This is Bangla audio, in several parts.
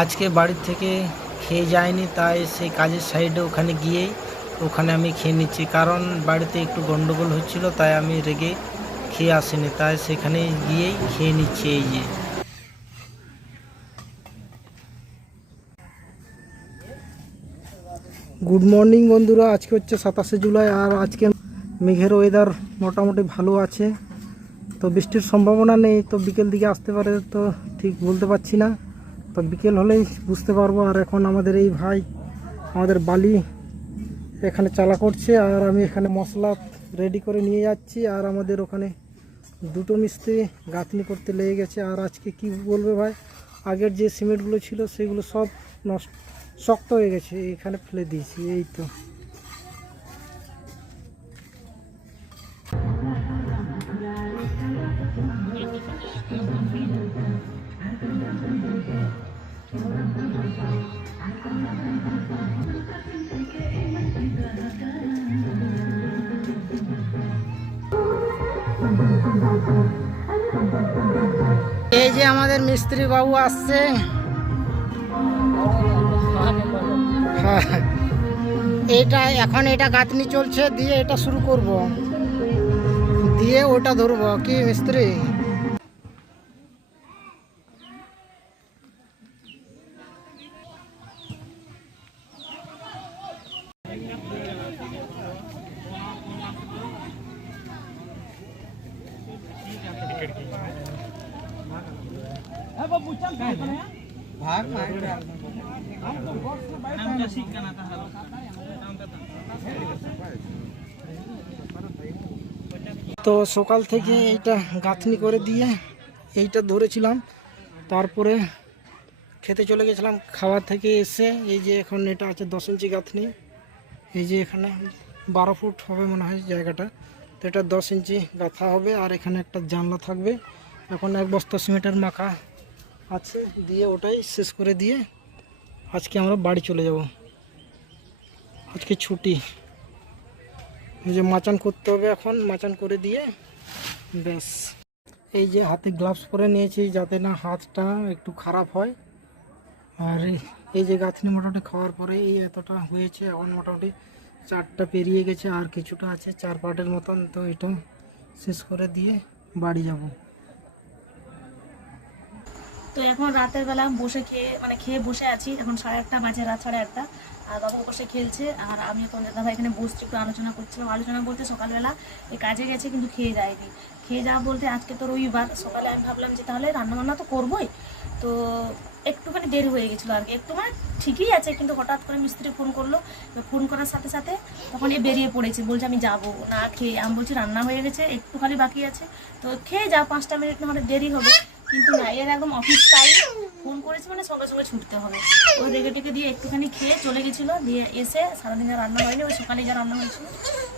আজকে বাড়ির থেকে খেয়ে যায়নি, তাই সেই কাজের সাইডে ওখানে গিয়েই ওখানে আমি খেয়ে নিচ্ছি। কারণ বাড়িতে একটু গন্ডগোল হচ্ছিল, তাই আমি রেগে খেয়ে আসিনি, তাই সেখানে গিয়েই খেয়ে নিচ্ছি এই যে। গুড মর্নিং বন্ধুরা, আজকে হচ্ছে সাতাশে জুলাই আর আজকে মেঘের ওয়েদার মোটামুটি ভালো আছে। তো বৃষ্টির সম্ভাবনা নেই, তো বিকেল দিকে আসতে পারে, তো ঠিক বলতে পারছি না। তো বিকেল হলেই বুঝতে পারব, আর এখন আমাদের এই ভাই, আমাদের বালি এখানে চালা করছে, আর আমি এখানে মশলা রেডি করে নিয়ে যাচ্ছি, আর আমাদের ওখানে দুটো মিস্ত্রি গাঁথনি করতে লেগে গেছে। আর আজকে কি বলবে ভাই? আগের যে সিমেন্টগুলো ছিল, সেগুলো সব নষ্ট, শক্ত হয়ে গেছে, এখানে ফেলে দিয়েছি, এই তো। এই যে আমাদের মিস্ত্রি বাবু আসছে। এটা এখন এটা গাঁথনি চলছে, দিয়ে এটা শুরু করব। দিয়ে ওটা ধরবো। কি মিস্ত্রি? তো সকাল থেকে এইটা গাঁথনি করে দিয়ে এইটা ধরেছিলাম, তারপরে খেতে চলে গেছিলাম খাওয়ার থেকে এসে এই যে এখন এটা আছে দশ ইঞ্চি গাঁথনি। এই যে এখানে বারো ফুট হবে মনে হয় জায়গাটা। তো এটা দশ ইঞ্চি গাঁথা হবে আর এখানে একটা জানলা থাকবে। এখন এক বস্তা সিমেন্টের মাখা আছে, দিয়ে ওটাই শেষ করে দিয়ে আজকে আমরা বাড়ি চলে যাব। আজকে ছুটি। এই যে মাচান করতে হবে এখন, মাচান করে দিয়ে ব্যাস। এই যে হাতে গ্লাভস পরে নিয়েছি যাতে না হাতটা একটু খারাপ হয়। আর এই- যে গাঁথনি মোটামুটি খাওয়ার পরে এই এতটা হয়েছে, এখন মোটামুটি চারটা পেরিয়ে গেছে, আর কিছুটা আছে, চার পার্টের মতন। তো এটা শেষ করে দিয়ে বাড়ি যাব। তো এখন রাতের বেলা বসে খেয়ে মানে খেয়ে বসে আছি। এখন সাড়ে একটা বাজে, রাত সাড়ে আটটা। আর বাবু বসে খেলছে, আর আমি এখন দাদা এখানে বসছি, একটু আলোচনা করছিলাম আলোচনা বলতে সকালবেলা এই কাজে গেছে, কিন্তু খেয়ে যায়নি। খেয়ে যাওয়া বলতে আজকে তো রবিবার, সকালে আমি ভাবলাম যে তাহলে রান্নাবান্না তো করবোই। তো একটুখানি দেরি হয়ে গেছিল আর কি। একটু মানে ঠিকই আছে, কিন্তু হঠাৎ করে মিস্ত্রি ফোন করল। ফোন করার সাথে সাথে তখন এ বেরিয়ে পড়েছে, বলছে আমি যাব। না খেয়ে, আমি বলছি রান্না হয়ে গেছে একটু খালি বাকি আছে। তো খেয়ে যা পাঁচটা মিনিট না হলে দেরি হবে। কিন্তু না, এর একদম অফিস টাইম ফোন করেছে মানে সঙ্গে সঙ্গে ছুটতে হবে। ওই রেগে টেগে দিয়ে একটুখানি খেয়ে চলে গেছিল, দিয়ে এসে সারাদিন যা রান্না হয়নি, ওই সকালে যা রান্না হয়েছিল।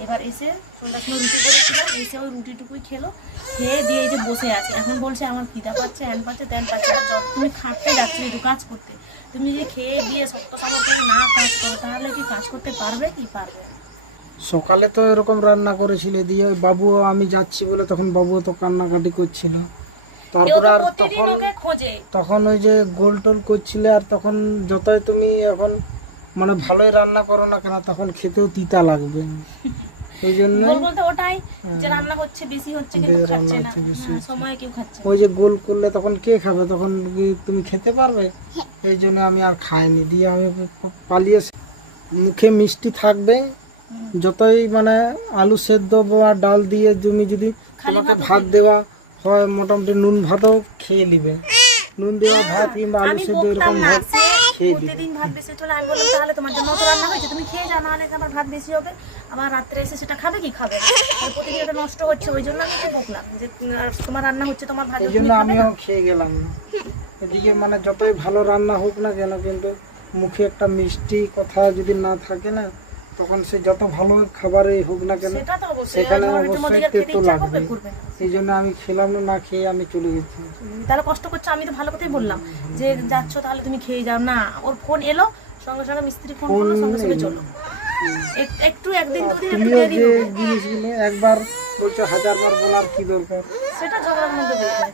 এবার এসে সন্ধ্যার সময় রুটি করেছিলাম এসে ওই রুটিটুকুই খেলো খেয়ে দিয়ে এই যে বসে আছে। এখন বলছে আমার খিদা পাচ্ছে হ্যান পাচ্ছে ত্যান পাচ্ছে তুমি খাটতে যাচ্ছ একটু কাজ করতে। তুমি যে খেয়ে দিয়ে শক্ত সামর্থ্য না কাজ করো তাহলে কি কাজ করতে পারবে কি পারবে সকালে তো এরকম রান্না করেছিলে দিয়ে ওই বাবুও আমি যাচ্ছি বলে তখন বাবুও তো কান্নাকাটি করছিল। তারপরে আর তখন খোঁজে। তখন ওই যে গোল টোল করছিলে আর তখন যতই তুমি এখন মানে ভালোই রান্না করো না কেন তখন খেতেও তিতা লাগবে। ওই জন্য বলতে ওটাই যে রান্না হচ্ছে বেশি হচ্ছে কিন্তু খাচ্ছে না। হচ্ছে বেশি হ্যাঁ, সময়ে কেউ খাচ্ছে ওই যে গোল করলে তখন কে খাবে? তখন কি তুমি খেতে পারবে? এই জন্য আমি আর খাইনি দিয়ে আমি পালিয়ে মুখে মিষ্টি থাকবে। যতই মানে আলু সেদ্ধ বা ডাল দিয়ে তুমি যদি তোমাকে ভাত দেওয়া হয় মোটামুটি নুন ভাতও খেয়ে নিবে। নুন দেওয়া ভাত কিংবা আলু সেদ্ধ এরকম ভাত প্রতিদিন ভাত বেশি চলে আমি বললাম তাহলে তোমার জন্য তো রান্না হয়েছে তুমি খেয়ে যাও নাহলে আমার ভাত বেশি হবে। আমার রাত্রে এসে সেটা খাবে কি খাবে প্রতিদিন এটা নষ্ট হচ্ছে ওই জন্য আমি ওকে বকলাম যে তোমার রান্না হচ্ছে তোমার ভাত জন্য আমিও খেয়ে গেলাম। এদিকে মানে যতই ভালো রান্না হোক না কেন কিন্তু মুখে একটা মিষ্টি কথা যদি না থাকে না তখন সে যত ভালো খাবারই হোক না কেন সেখানে আর অবশ্যই তেতো লাগবে। করবে জন্য আমি খেলাম না খেয়ে আমি চলে গেছি। তাহলে কষ্ট করছ? আমি তো ভালো কথাই বললাম। যে যাচ্ছ তাহলে তুমি খেয়ে যাও। না ওর ফোন এলো সঙ্গে সঙ্গে মিস্ত্রি ফোন করল সঙ্গে সঙ্গে চলো। এক- একটু একদিন দুদিন একটু দেরি যে হবে। জিনিসগুলো একবার বলছো হাজারবার বলার কি দরকার? সেটা ঝগড়ার মধ্যে বেরিয়ে